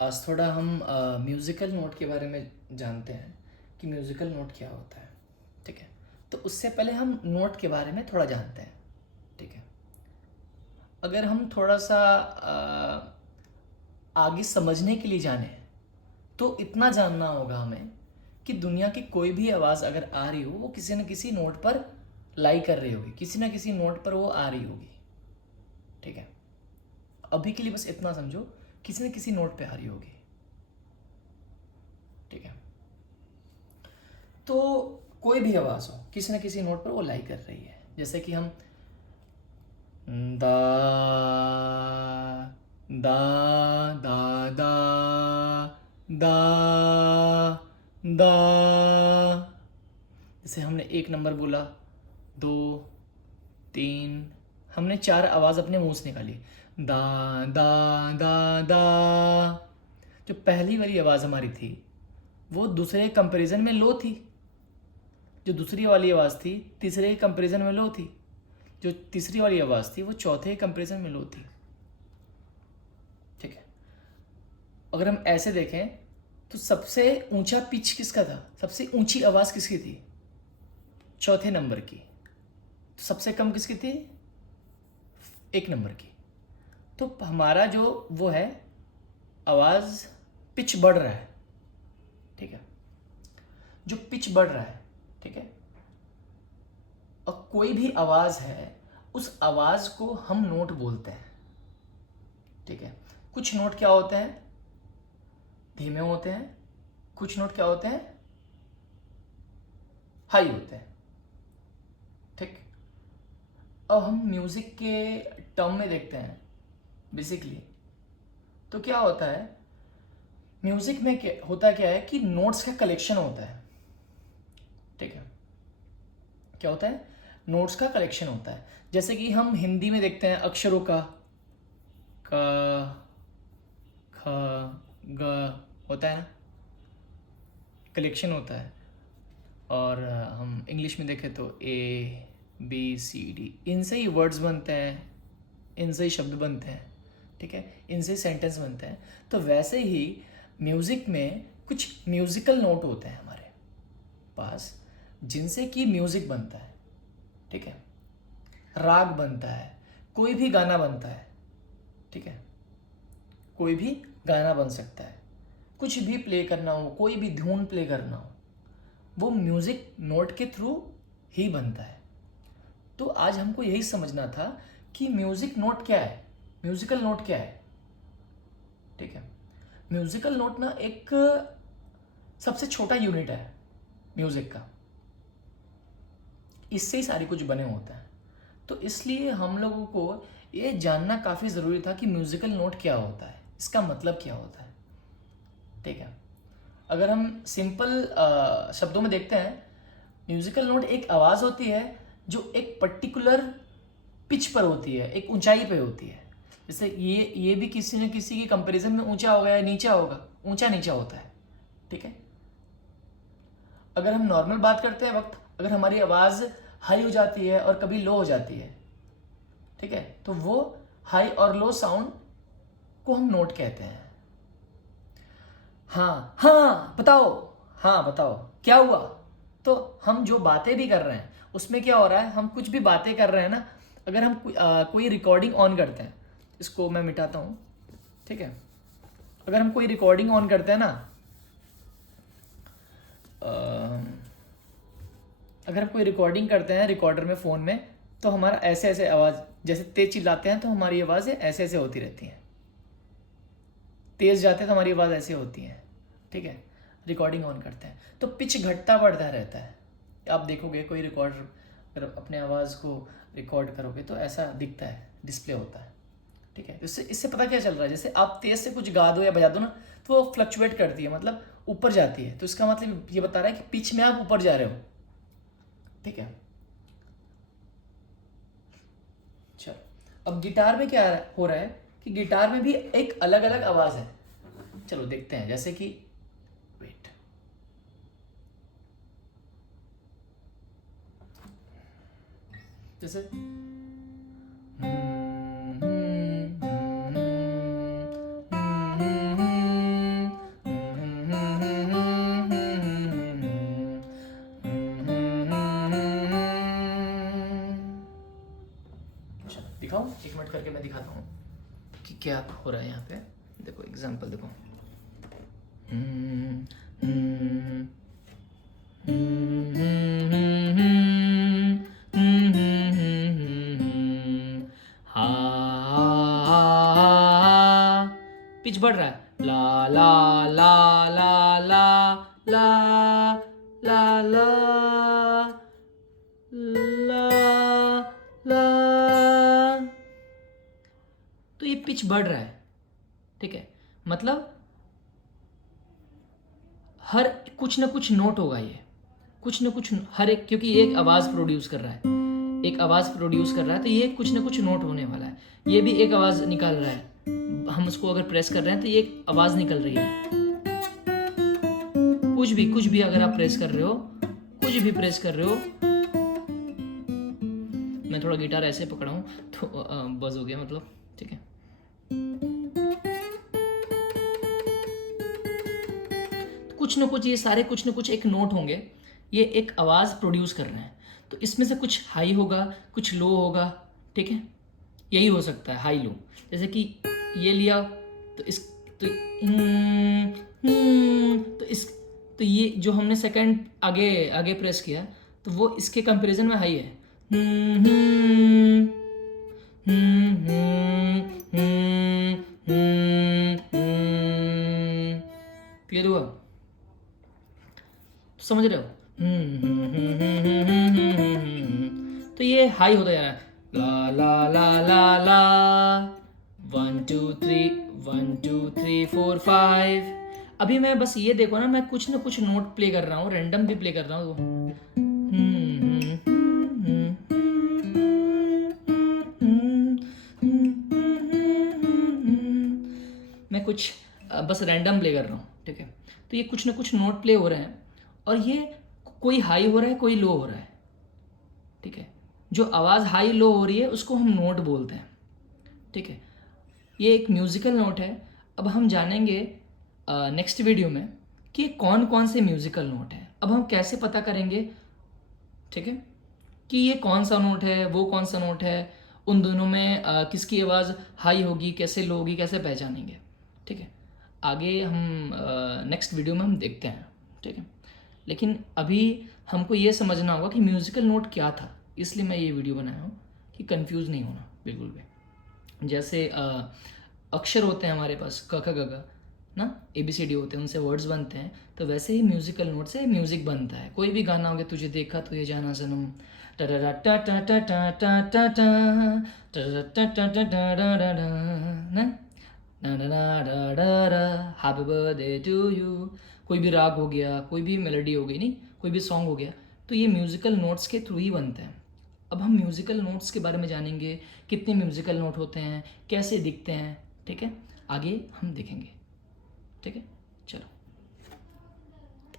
आज थोड़ा हम म्यूज़िकल नोट के बारे में जानते हैं कि म्यूज़िकल नोट क्या होता है। ठीक है, तो उससे पहले हम नोट के बारे में थोड़ा जानते हैं। ठीक है, अगर हम थोड़ा सा आगे समझने के लिए जाने, तो इतना जानना होगा हमें कि दुनिया की कोई भी आवाज़ अगर आ रही हो, वो किसी न किसी नोट पर लाई कर रही होगी, किसी न किसी नोट पर वो आ रही होगी। ठीक है, अभी के लिए बस इतना समझो, किसी न किसी नोट पे आ रही होगी। ठीक है, तो कोई भी आवाज़ हो, किसी न किसी नोट पर वो लाई कर रही है। जैसे कि हम दा दा दा दा दा दा। जैसे हमने एक नंबर बोला, दो, तीन, हमने चार आवाज़ अपने मुंह से निकाली, दा दा दा दा। जो पहली वाली आवाज़ हमारी थी वो दूसरे कंपैरिजन में लो थी, जो दूसरी वाली आवाज़ थी तीसरे कंपैरिजन में लो थी, जो तीसरी वाली आवाज़ थी वो चौथे कंपैरिजन में लो थी। ठीक है, अगर हम ऐसे देखें तो सबसे ऊंचा पिच किसका था, सबसे ऊंची आवाज़ किसकी थी, चौथे नंबर की। तो सबसे कम किसकी थी, एक नंबर की। तो हमारा जो वो है, आवाज़ पिच बढ़ रहा है। ठीक है, जो पिच बढ़ रहा है। ठीक है, और कोई भी आवाज़ है, उस आवाज़ को हम नोट बोलते हैं। ठीक है, कुछ नोट क्या होते हैं, धीमे होते हैं, कुछ नोट क्या होते हैं, हाई होते हैं। ठीक, अब हम म्यूज़िक के टर्म में देखते हैं बेसिकली, तो क्या होता है, म्यूज़िक में क्या होता, क्या है कि नोट्स का कलेक्शन होता है। ठीक है, क्या होता है, नोट्स का कलेक्शन होता है। जैसे कि हम हिंदी में देखते हैं अक्षरों का ख ग होता है ना, कलेक्शन होता है। और हम इंग्लिश में देखें तो ABCD, इनसे ही वर्ड्स बनते हैं, इनसे ही शब्द बनते हैं। ठीक है, इनसे ही सेंटेंस बनते हैं। तो वैसे ही म्यूज़िक में कुछ म्यूज़िकल नोट होते हैं हमारे पास, जिनसे कि म्यूज़िक बनता है। ठीक है, राग बनता है, कोई भी गाना बनता है। ठीक है, कोई भी गाना बन सकता है, कुछ भी प्ले करना हो, कोई भी धुन प्ले करना हो, वो म्यूज़िक नोट के थ्रू ही बनता है। तो आज हमको यही समझना था कि म्यूज़िक नोट क्या है, म्यूज़िकल नोट क्या है। ठीक है, म्यूज़िकल नोट ना एक सबसे छोटा यूनिट है म्यूज़िक का, इससे ही सारी कुछ बने होता है। तो इसलिए हम लोगों को ये जानना काफ़ी ज़रूरी था कि म्यूज़िकल नोट क्या होता है, इसका मतलब क्या होता है। ठीक है, अगर हम सिंपल शब्दों में देखते हैं, म्यूज़िकल नोट एक आवाज़ होती है जो एक पर्टिकुलर पिच पर होती है, एक ऊंचाई पे होती है। जैसे ये भी किसी न किसी की कंपैरिजन में ऊंचा होगा या नीचा होगा, ऊंचा नीचा होता है। ठीक है, अगर हम नॉर्मल बात करते हैं वक्त, अगर हमारी आवाज़ हाई हो जाती है और कभी लो हो जाती है, ठीक है, तो वो हाई और लो साउंड को हम नोट कहते हैं। हाँ हाँ बताओ, हाँ बताओ क्या हुआ। तो हम जो बातें भी कर रहे हैं उसमें क्या हो रहा है, हम कुछ भी बातें कर रहे हैं ना, अगर हम कोई रिकॉर्डिंग ऑन करते हैं, इसको मैं मिटाता हूँ। ठीक है, अगर हम कोई रिकॉर्डिंग ऑन करते हैं ना, अगर हम कोई रिकॉर्डिंग करते हैं रिकॉर्डर में फ़ोन में, तो हमारा ऐसे ऐसे आवाज़, जैसे तेज़ चिल्लाते हैं तो हमारी आवाज़ें ऐसे ऐसे होती रहती हैं, तेज़ जाते हैं तो हमारी आवाज़ ऐसे होती है। ठीक है, रिकॉर्डिंग ऑन करते हैं तो पिच घटता बढ़ता रहता है। आप देखोगे कोई रिकॉर्डर, अगर अपने आवाज़ को रिकॉर्ड करोगे तो ऐसा दिखता है, डिस्प्ले होता है। ठीक है, तो इससे इससे पता क्या चल रहा है, जैसे आप तेज़ से कुछ गा दो या बजा दो ना, तो वो फ्लक्चुएट करती है, मतलब ऊपर जाती है। तो इसका मतलब ये बता रहा है कि पिच में आप ऊपर जा रहे हो। ठीक है, चलो अब गिटार में क्या हो रहा है कि गिटार में भी एक अलग अलग आवाज़ है। चलो देखते हैं, जैसे कि वेट, जैसे सबमिट करके मैं दिखाता हूँ कि क्या हो रहा है यहाँ पे। देखो एग्जांपल देखो, हा पिच बढ़ रहा है, ला ला ला ला ला ला ला ला ला ला, तो ये पिच बढ़ रहा है, ठीक है। मतलब हर कुछ ना कुछ नोट होगा, ये कुछ ना कुछ हर एक, क्योंकि ये एक आवाज प्रोड्यूस कर रहा है, एक आवाज प्रोड्यूस कर रहा है, तो ये कुछ ना कुछ नोट होने वाला है। ये भी एक आवाज निकाल रहा है, हम उसको अगर प्रेस कर रहे हैं तो ये एक आवाज निकल रही है। कुछ भी अगर आप प्रेस कर रहे हो, कुछ भी प्रेस कर रहे हो, मैं थोड़ा गिटार ऐसे पकड़ा हूं तो बज हो गया मतलब, ठीक है। कुछ ना कुछ, ये सारे कुछ ना कुछ एक नोट होंगे, ये एक आवाज प्रोड्यूस कर रहे हैं। तो इसमें से कुछ हाई होगा, कुछ लो होगा, ठीक है। यही हो सकता है हाई लो, जैसे कि ये लिया तो इस तो तो इस तो ये जो हमने सेकंड आगे आगे प्रेस किया तो वो इसके कंपैरिजन में हाई है। क्लियर हुआ? तो समझ रहे हो? तो ये हाई होता जा रहा है, ला ला ला ला ला, 1 2 3 1 2 3 4 5। अभी मैं बस ये देखो ना, मैं कुछ ना कुछ नोट प्ले कर रहा हूँ, रैंडम भी प्ले कर रहा हूँ। मैं कुछ बस रैंडम प्ले कर रहा हूँ, ठीक है। तो ये कुछ ना कुछ नोट प्ले हो रहे हैं, और ये कोई हाई हो रहा है, कोई लो हो रहा है, ठीक है। जो आवाज़ हाई लो हो रही है उसको हम नोट बोलते हैं, ठीक है। ये एक म्यूज़िकल नोट है। अब हम जानेंगे नेक्स्ट वीडियो में कि कौन कौन से म्यूज़िकल नोट हैं। अब हम कैसे पता करेंगे, ठीक है, कि ये कौन सा नोट है, वो कौन सा नोट है, उन दोनों में किसकी आवाज़ हाई होगी, कैसे लो होगी, कैसे पहचानेंगे, ठीक है। आगे हम नेक्स्ट वीडियो में हम देखते हैं, ठीक है। लेकिन अभी हमको ये समझना होगा कि म्यूज़िकल नोट क्या था, इसलिए मैं ये वीडियो बनाया हूँ कि कंफ्यूज नहीं होना बिल्कुल भी। जैसे अक्षर होते हैं हमारे पास, क ख ग घ ना, ABCD होते हैं, उनसे वर्ड्स बनते हैं, तो वैसे ही म्यूज़िकल नोट से म्यूज़िक बनता है। कोई भी गाना हो गया, तुझे देखा तो ये जाना सनम, टा टा टा टा टा टा टा टा टा टा टा टा ना, हैप्पी बर्थडे टू यू, कोई भी राग हो गया, कोई भी मेलोडी हो गई, नहीं कोई भी सॉन्ग हो गया, तो ये म्यूज़िकल नोट्स के थ्रू ही बनते हैं। अब हम म्यूज़िकल नोट्स के बारे में जानेंगे, कितने म्यूज़िकल नोट होते हैं, कैसे दिखते हैं, ठीक है। आगे हम देखेंगे, ठीक है।